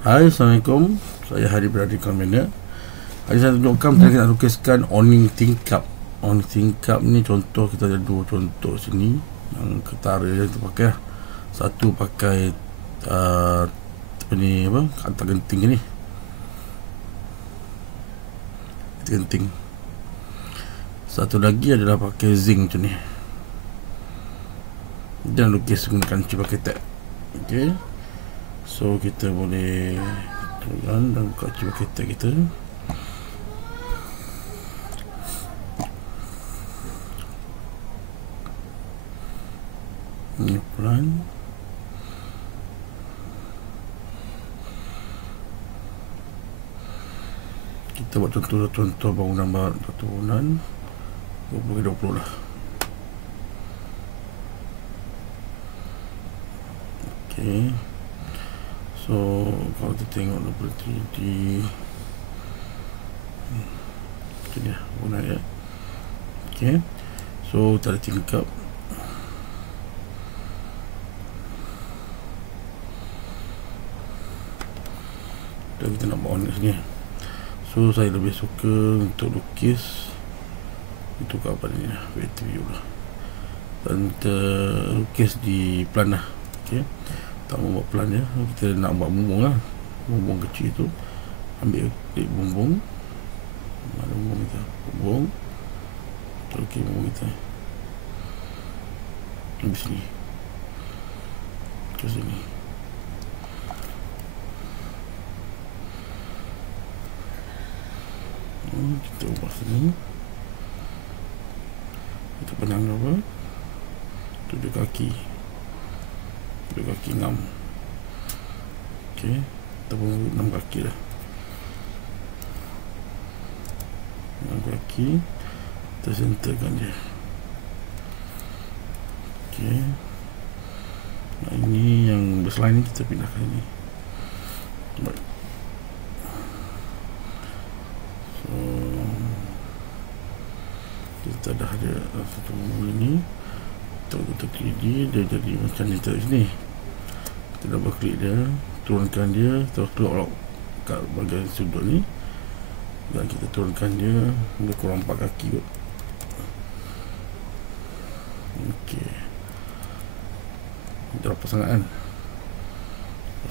Hai, Assalamualaikum. Saya Hari Beradi Kamera. Hari saya tunjukkan kita nak lukiskan awning tingkap. Awning tingkap ni contoh, kita ada dua contoh sini yang ketara yang kita pakai. Satu pakai apa ni, kata genting ni, genting. Satu lagi adalah pakai zinc macam ni, dan lukis menggunakan cuba ketek. Okey, so kita boleh turun dan buka cuba ketek kita. Ini pelan. Kita buat contoh bangunan 20 lah. Okay. So kalau kita tengok daripada 3D, itu dia guna ya. Okay. So kita ada tingkap. Dan kita nak bawa ni sini. So saya lebih suka untuk lukis untuk apa ni, view lah, dan kita lukis di plan lah. Okay, tak mau buat plan ya, kita nak buat bumbung lah, bumbung kecil tu. Ambil klik bumbung, mana bumbung kita, bumbung, okey, bumbung kita di sini, ke sini. Kita ubah sini, kita penang apa, tujuh kaki ngam. Okey, kita pun 6 kaki dah, 6 kaki, kita centerkan dia. Okey, nah ini yang berselain ni kita pindahkan ini. Baik. So kita dah ada satu ini. Kita klik dia jadi macam ni kat sini. Kita double klik dia, turunkan dia, terus keluar kat bahagian sudut ni, dan kita turunkan dia lebih kurang 4 kaki kot. Okey, berapa sangat kan,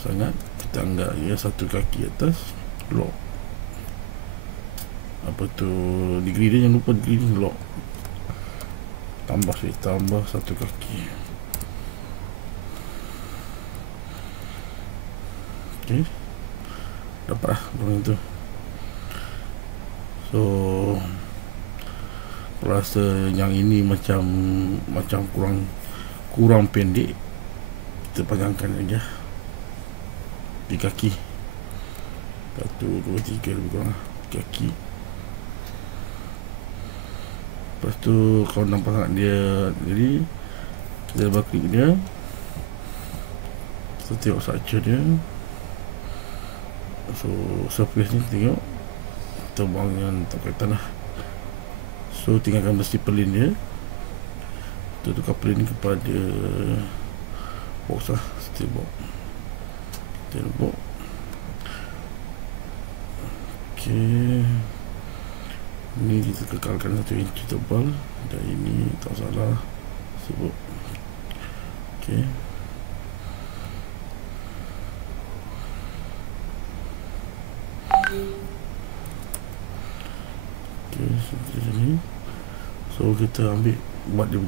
sangat. Kita anggap dia 1 kaki atas, lock. Apa tu, degree dia, jangan lupa degree ni, lock. Tambah 1 kaki. Okey, dapat lah barang tu. So aku rasa yang ini macam kurang pendek. Kita panjangkan aja di kaki, 1, 2, 3 lebih kurang kaki. Lepas tu kalau nampak sangat dia, jadi kita double klik dia, kita tengok structure dia. So surface ni tengok, kita buang yang tak kaitan lah. So tinggalkan besi pelin dia, kita tukar pelin kepada box lah, steel box, steel box. Okay, ini kita kekalkan 1 inci tebal, dan ini tak salah sebut. Okey, seperti sini. So kita buat dia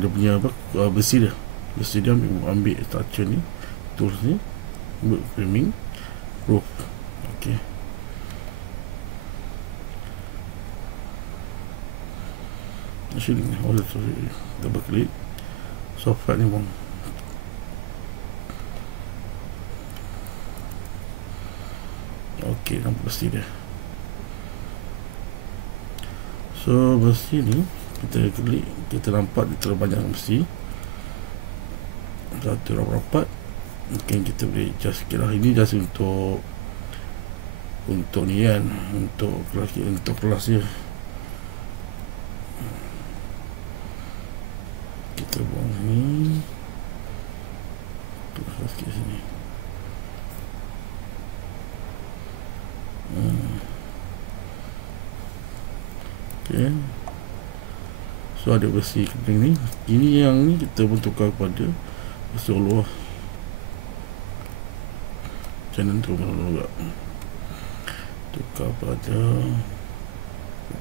punya apa, besi dia ambil structure ni, tools ni, buat framing roof. Okey, actually double klik, soft cut ni bang. Okey, nampak besi dia. So besi ni kita klik, kita nampak dia terlalu banyak besi, satu rapat. Mungkin kita boleh adjust sikit lah. Ini just untuk ni kan, untuk kelas dia. Kita buang ni, kelas sikit sini. Okay. So ada versi kening ni. Ini yang ni kita pun tukar kepada versi Allah. Channel tu mana juga. Tukar pada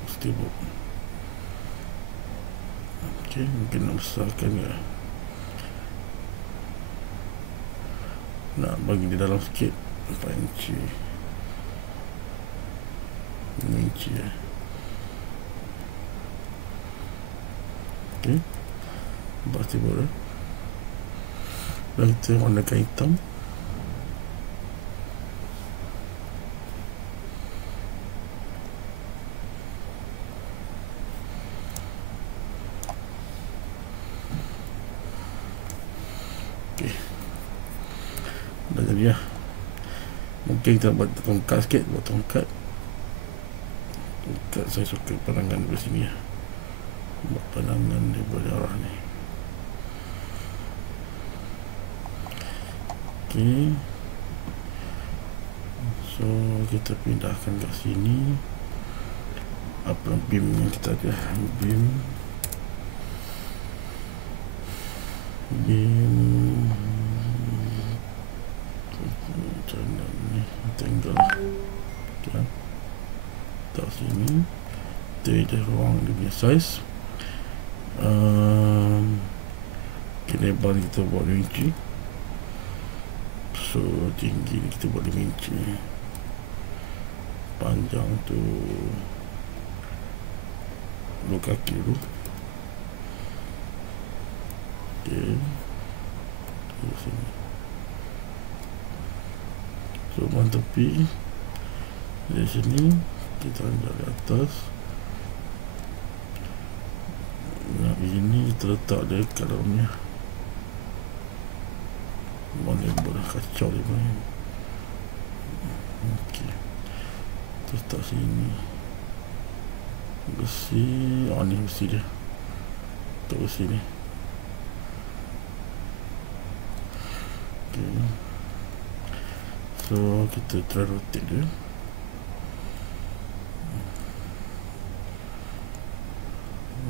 stable. Okay, mungkin nak besarkan ya. Nak bagi di dalam sikit 4 inci 5 inci ya. Ok, pasti boleh. Dan kita warnakan hitam. Ok, dah jadi lah. Mungkin kita buat tongkat sikit. Buat tongkat saya suka pandangan dari sini ya. Buat pandangan daripada arah ni. Ok, so kita pindahkan kat sini. Apa beam yang kita ada? Beam macam ni, tinggal okay. Tak sini kita ada ruang dia punya size. Lebar ni kita buat 2 inci. So tinggi ni kita buat 5 inci. Panjang tu 2 kaki dulu. Okay, di sini. So ban tepi dari sini kita angkat di atas. Yang ini kita letak dia kat dalamnya. Mana boleh kacau dia main. Okay, terus letak sini besi. Oh ni besi dia. Letak besi ni. Okay, so kita try rotate dia.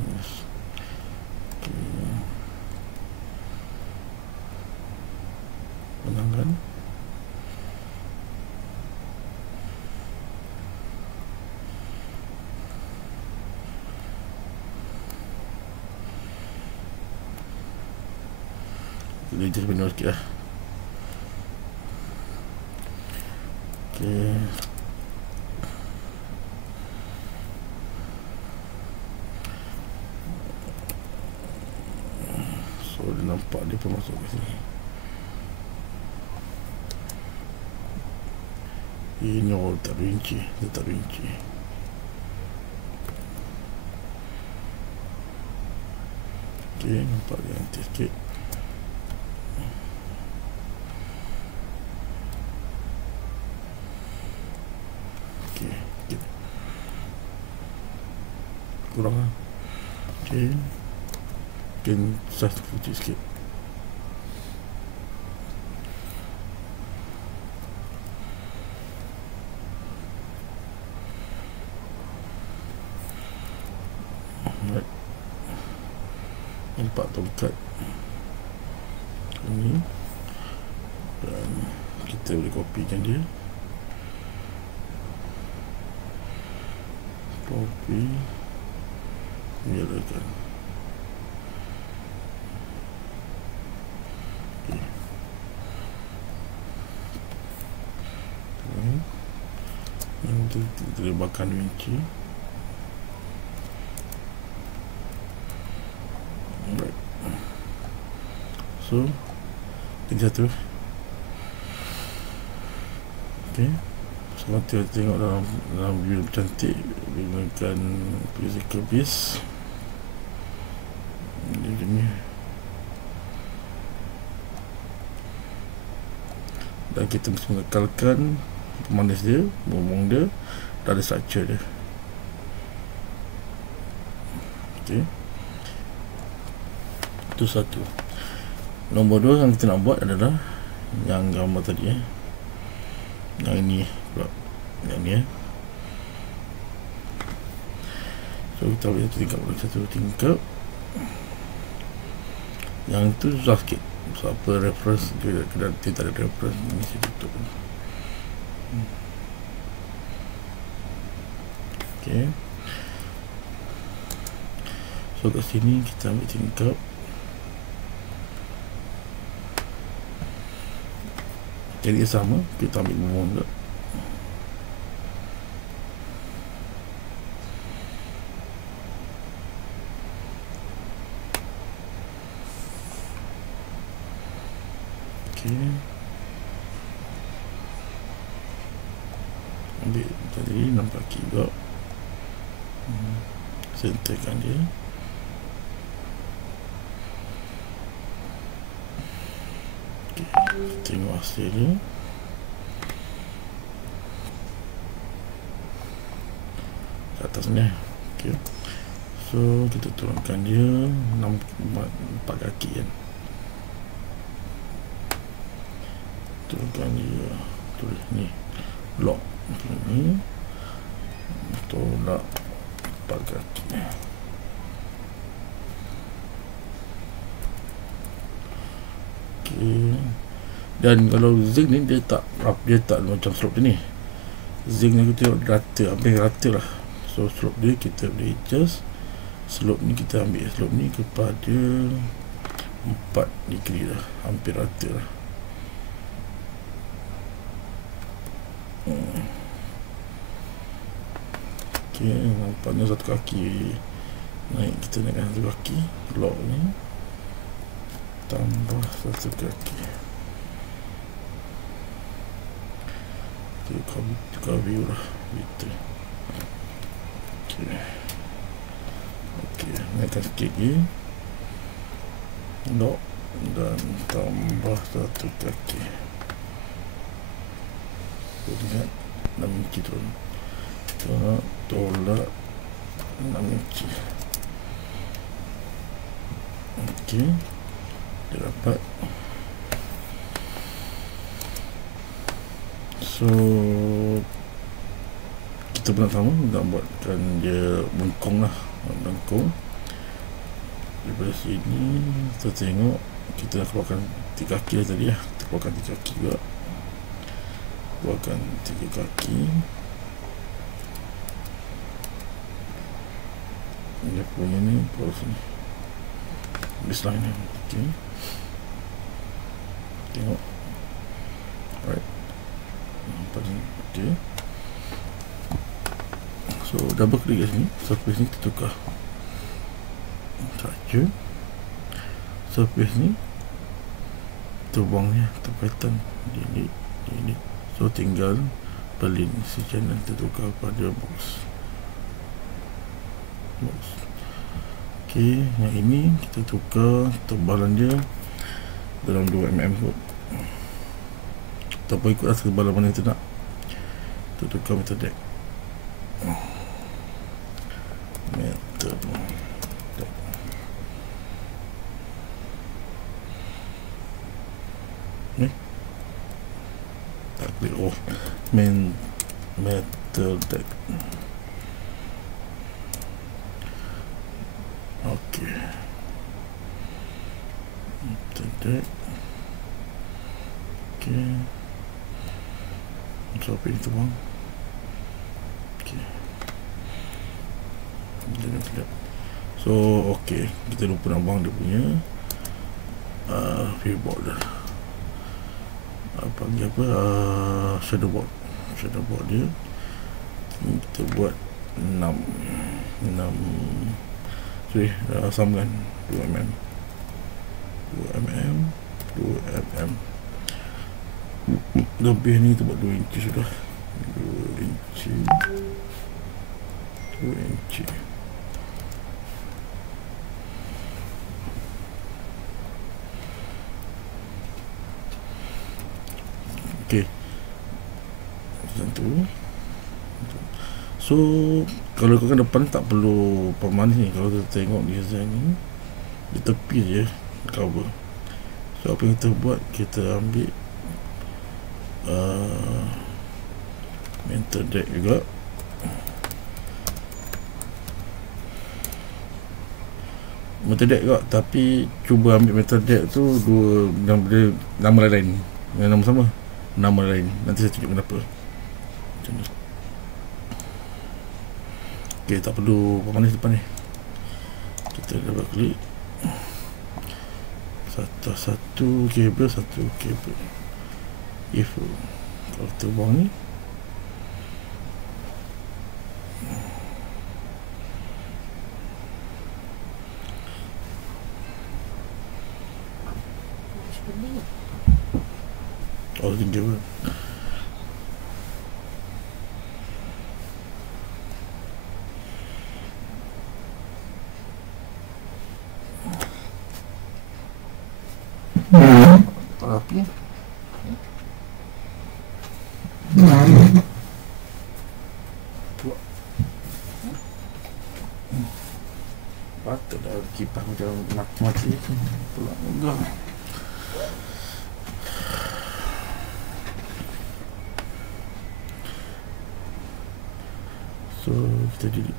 Yes. Okay, pandangan. Kita adjust benda sikit lah. Okay, so dia nampak dia pun masuk ke sini. Ini orang letak 2 inci. Letak 2 inci. Okay, nampak dia nanti sikit. Okay, sikit kurang lah. Okay, mungkin size kecil sikit. Nampak tongkat ini, dan kita boleh kopikan dia. Copy, nyalakan. Okay. Yang kita lebarkan 2 inci. Right. So tinggal satu. Okay, so nanti kita tengok dalam view cantik menggunakan physical base. Ini dia. Dan kita mesti mengekalkan pemanis dia, bumung dia, dan ada structure dia. Okay, itu satu. Nombor 2 yang kita nak buat adalah yang gambar tadi yang ini pula, yang ni So kita ambil satu tingkap. Yang tu susah sikit. So apa reference dia tak ada reference, ni saya tutup. Okay. So kat sini kita ambil tingkap. Jadi sama, kita ambil bumbung juga. Okay. Ambil tadi 6 kaki juga. Centerkan dia. Okay. Tengok hasil dia. Ke atas ni. Okay. So kita turunkan dia 4 kaki kan. Turunkan dia. Tulis ni. Lock. Ini. Tolak 4 kaki. Okay. Dan kalau zinc ni dia tak macam slope dia ni. Zinc ni kita tengok rata, hampir rata lah. So slope dia kita boleh adjust. Slope ni kita ambil slope ni kepada 4 degree lah, hampir rata lah. Okay, nampaknya satu kaki naik, kita naikkan satu kaki. Lock ni tambah satu kaki. Tukar view lah gitu. Okay, naikkan sikit lagi. Lock dan tambah satu kaki. Lihat 6 inci turun. Tolak 6 inci. Okey, dia dapat. So kita pun sama nak buatkan dia bengkong lah, bengkong. Daripada sini kita tengok, kita nak keluarkan 3 kaki lah tadi lah. Kita keluarkan 3 kaki juga. Keluarkan 3 kaki. Dia punya ni keluar sini. Baseline ni. Okay. Tengok. Alright. Nampak ni. Okay. So double klik kat sini. Surface ni kita tukar. Structure. Surface ni kita buang ni, kita pattern. Ini. So tinggal pelin si channel kita tukar pada box. Ok, yang ini kita tukar tebalan dia dalam 2mm kot. Ataupun ikutlah tebalan mana kita nak. Kita tukar meter deck. Meter deck. Ni tak klik. Oh, meter deck. Okey. Deck. Okey. Drop ini tu bang. Okey. Jangan tidak. So okey, kita lupa nak buang dia punya viewboard dah. Panggil apa? Shadowboard. Shadowboard dia kita buat 6 sorry, sambungan 2mm 2mm lebih ni kita buat 2 inci sudah. 2 inci 2 inci. ok, macam tu. So kalau kau kan depan tak perlu pemanis ni. Kalau kita tengok design ni di tepi je cover. So apa yang kita buat, kita ambil meter deck juga. metal deck juga, tapi cuba ambil metal deck tu dua nama lain, nama sama, nama lain. Nanti saya tunjuk kenapa. Macam ni. Ok, tak perlu panas depan ni. Kita double klik. Satu kabel, satu kabel. If kalau kita buang ni, oh ini kabel. Api. Patutlah kipas macam mati pula enggak. So kita delete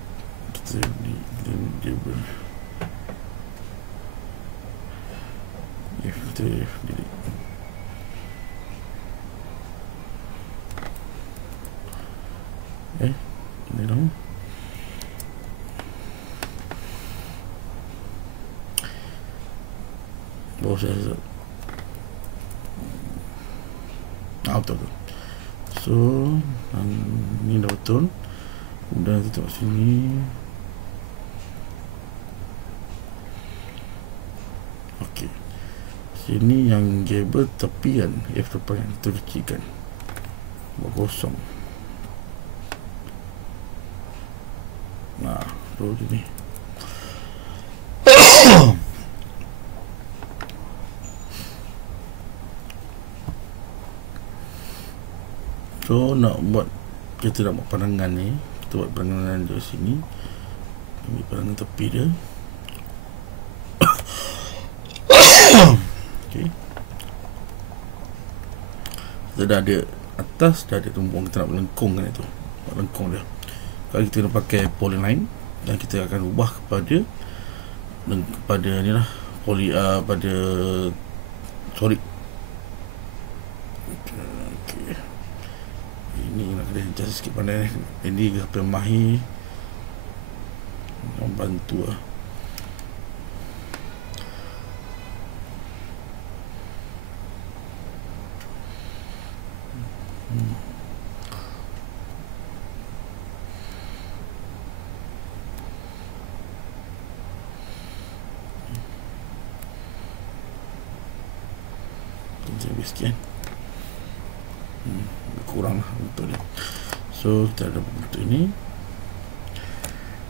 kita delete. Ini dong. Bawah saya betul. So ini dah betul. Kemudian kita tengok sini. Okey. Sini yang kabel tepian F depan yang kita kecilkan. Buat kosong. Nah, tu ni. So kita nak buat pandangan ni. Kita buat pandangan dari sini. Ambil pandangan tepi dia. Okay. Kita dah ada atas, dah ada tumbung. Kita nak melengkungkan itu. Buat lengkung dia. Kalau kita nak pakai polyline, dan kita akan ubah kepada ni lah, pada solid. Okay. Ini nak kena adjust sikit pandai. Ini sampai mahir membantu lah. Lebih sekian. Kurang lah bentuk dia. So kita ada bentuk ini.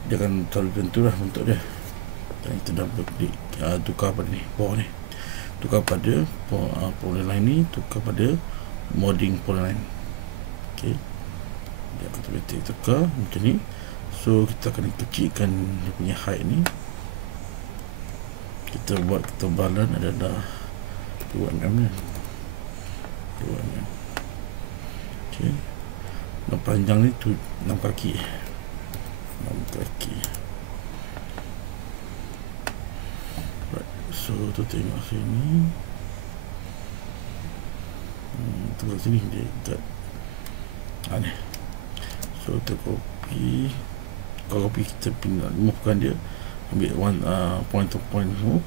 Dia akan selalu bentuk lah bentuk dia. Dan kita dapat tukar pada ni, bawah ni. Tukar pada polyline ni, tukar pada modding polyline. Okay. Dia akan automatic tukar macam ni. So kita akan kecilkan dia punya height ni. Kita buat ketebalan adalah 2mm ni. 2mm. Okay. Dan panjang ni tu 6 kaki. 6 kaki. Right. So tu tengok sini. Tengok sini dia dekat ni. So kita copy. Kalau copy kita pindah, movekan dia. Ambil point to point move.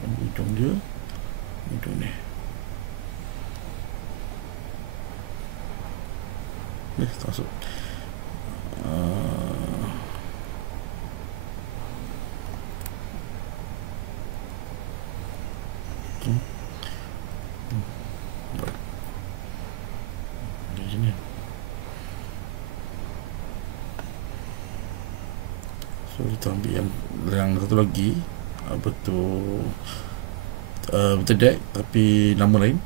Ambil ujung dia. Ujung ni. Ni masuk. Okay. Di sini. So kita ambil yang satu lagi, betul deck tapi nama lain,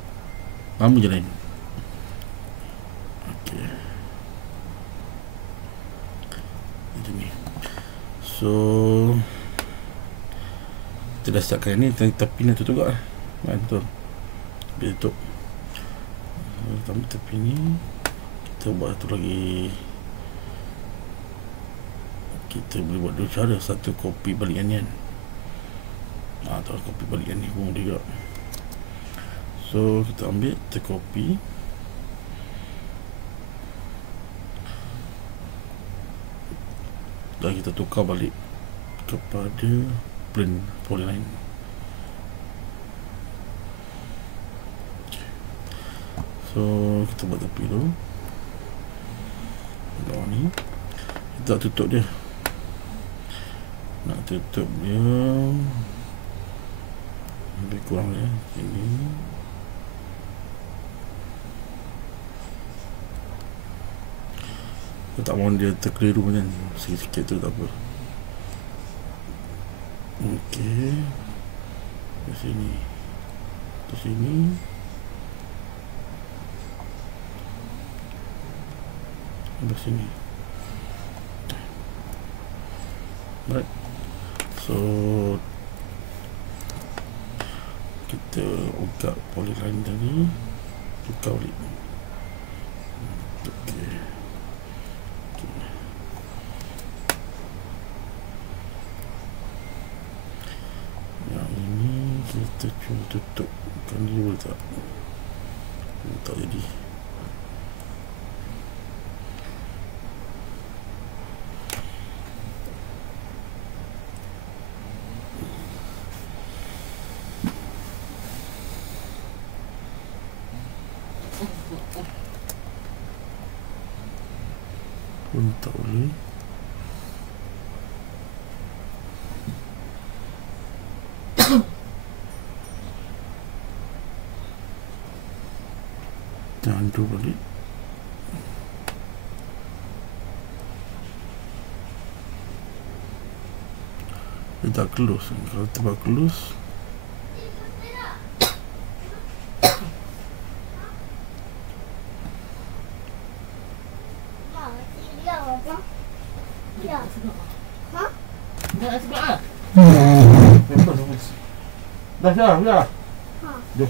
nama je lain. Okay. So kita dah siapkan ni, tapi nak tutup juga lah. Betul. Bila tutup tapi ni kita buat satu lagi. Kita boleh buat dua cara. Satu, copy balik ni kan. Terus copy balik yang ni pun juga. So kita ambil, kita copy. Dan kita tukar balik kepada print polyline. So kita buat tepi dulu. Bawah ni kita tutup dia. Nak tutup dia lebih kurang dia ini. Aku tak mahu dia terkeliru kan, sikit-sikit tu tak apa. Okey, ke sini, ke sini. Sampai sini. Right. So kita buka polyline tadi, tukar balik. Okey. Yang ini kita cuba tutup. Kan dia boleh tak? Tak jadi. Pun tak boleh. Jangan undo balik. Dia tak close. Kalau tiba close, dah. Jom.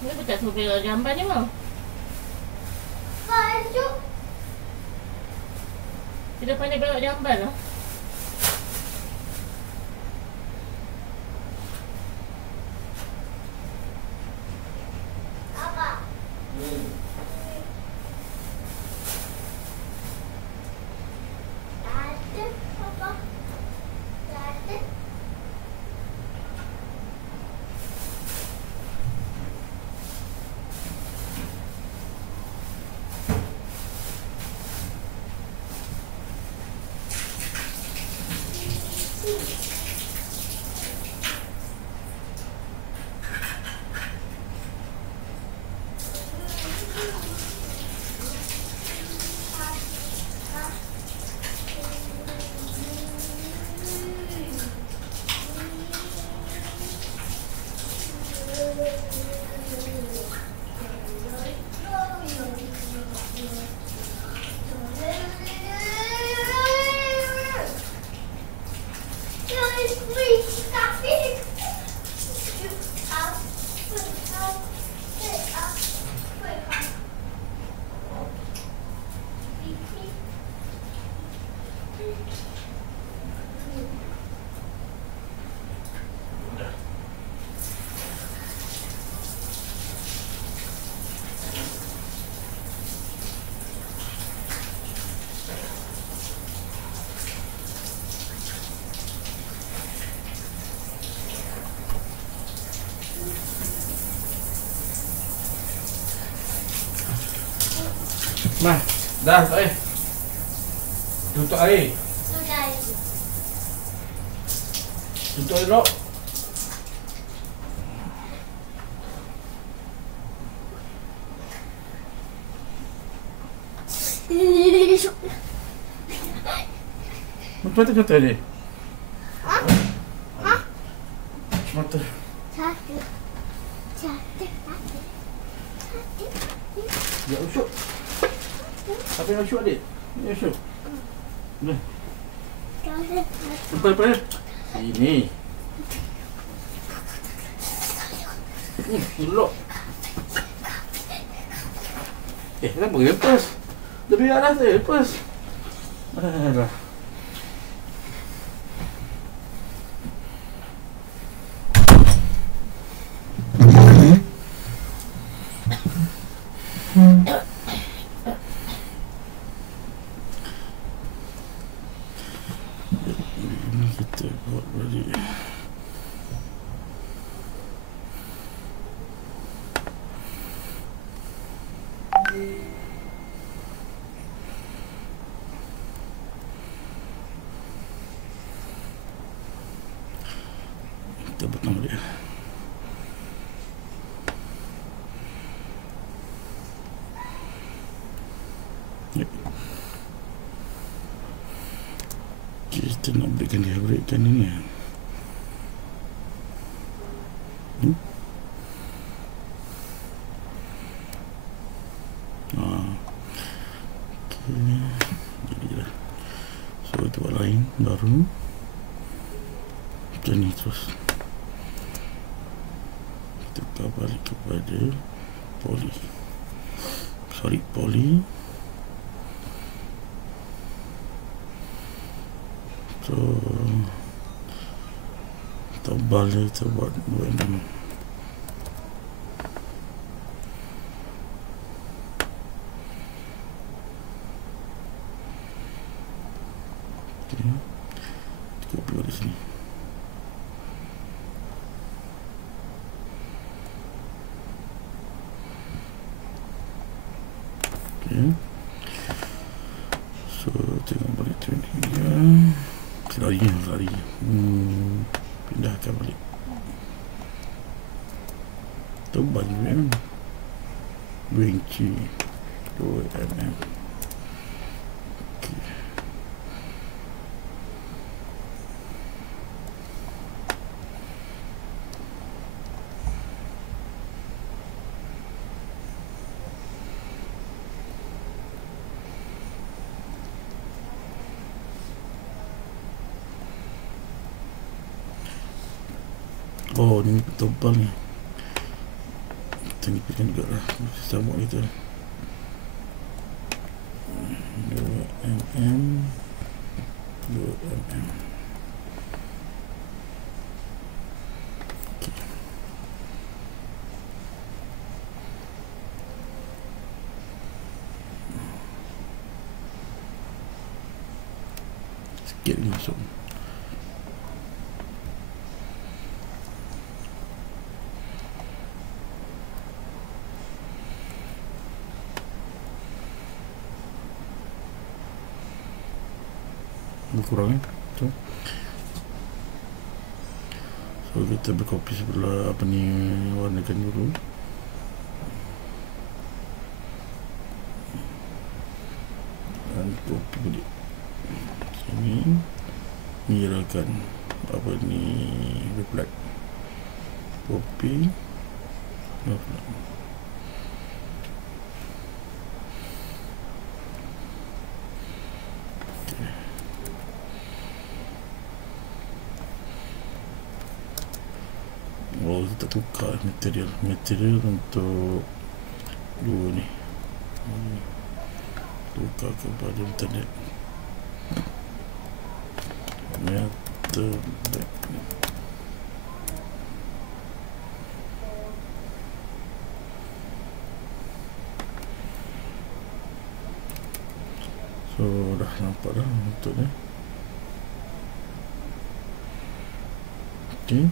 Ni betul tu bila gambar ni mau. Tidak pandai belok gambar lah. Nah, dah tak payah. Tutup air. Tutup air dulu. Mata kata dia. Mata. Ya usuk. Apa yang usuk adik? Ya usuk. Ni. Lepas. Ini. Elok. Kenapa lepas? Lebih arah saya lepas. Alah. Ini kita buat balik. Kita potong dia. Kita nak berikan dia berikan ini ya. Okay. Jadi dah. So itu lain baru. Macam ni terus. Kita balik kepada poly. Poly. So tebal dia kita buat 2mm. Okay. Kita buat di sini. Okay. So tengok balik tu ni ya. Lari. Pindahkan balik. Tebal juga kan. 2 inci 2mm. Okay. Oh, ni tebal ni. Kita nipikan juga lah. Sama kita 2mm. Okay. Sikit ni masuk. Kurang tu. So kita berkopi sebelah apa ni, warnakan dulu. Dan kopi balik sini, nyirakan apa ni, reflect kopi reflect. Oh, kita tukar material untuk dua ni. Tukar kepada internet. Meter back. So dah nampak dah untuk ni. Okay.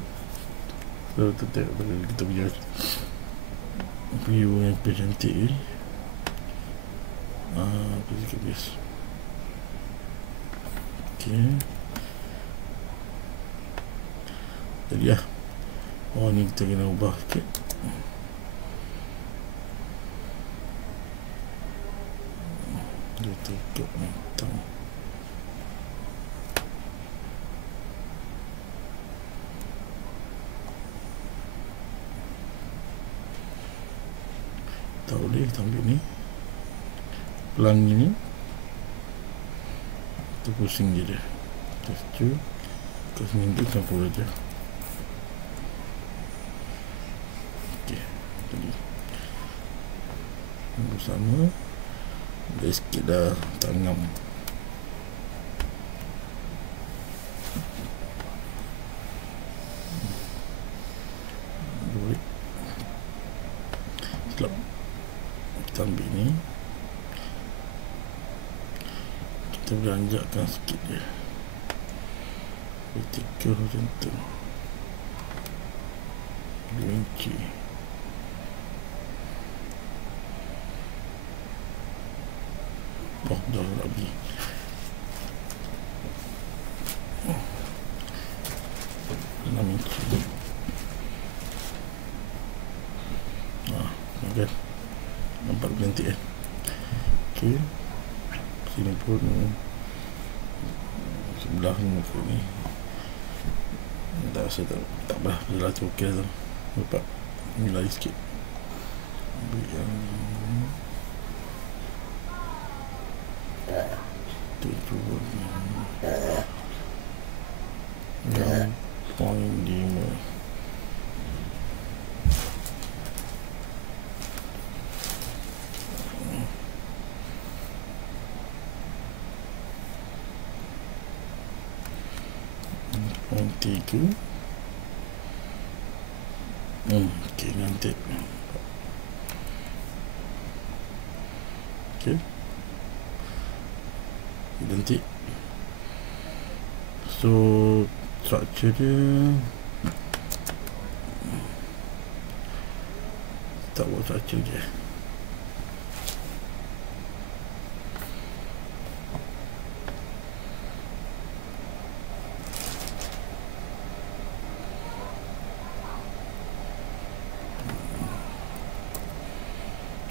So kita tengok kita punya view yang cantik ni. Habis. Okay. Jadi lah. Oh, ni kita kena ubah sikit. Dia tutup ni hitam. Tak boleh kita ambil ni. Pelangi ni kita pusing je dia. Just tu ke sini tu campur aja. Okey. Jadi bersama Dah sikit dah tangam. Silap. Kita ambil ni, kita boleh anjakkan sikit je, vertikal macam tu, 2 inci. Oh, dah nak pergi. Oh, 6 inci. Kan? Nampak cantik kan? Okey. Sini pun sebelah muka ni. Tak rasa tak apalah, jelas tu okey tu. Nampak ni lagi sikit. Ambil yang tu pun 6.5. Tiga. Okey, nanti. Okey. Identik. So, structure dia tak buat structure je.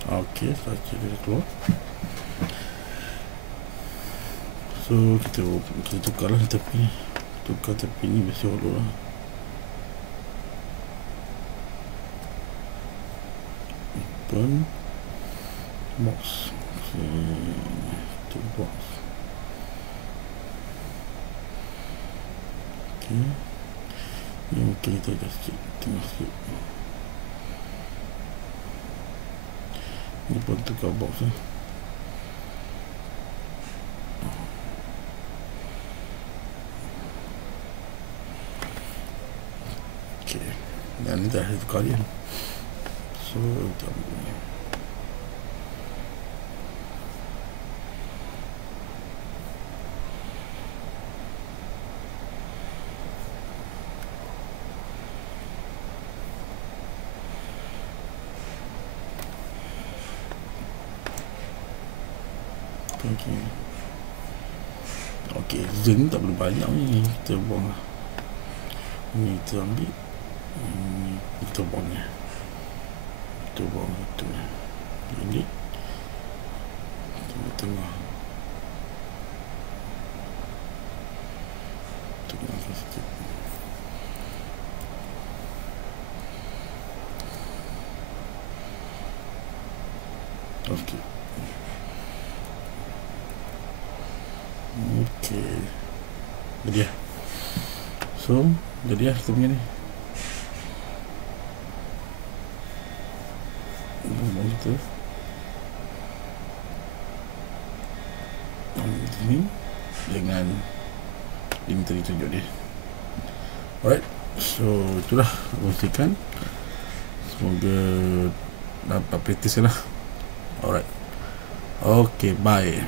Okey, saja dia keluar. So kita tukarlah tepi ni. Tukar tepi ni bersih dulu lah. Open box. Itu box. Okey. Ni mungkin kita dah sikit, tengah sikit. Ni pun tukar box ni. Okey. Dan ni dah tukar dia. So, kita ambil ni. Okey, zinc tak perlu banyak ni, kita buang lah. Ni kita ambil, ni kita buang ni. Kita buang itu. Ini tengah-tengah. Tengah sikit. Okey. Okey. Jadi ya. So, jadi ya kita punya ni. Kita ini dengan link tadi tunjuk dia. Alright. So, itulah kongsikan. Semoga dapat praktis lah. Alright. Okay, bye.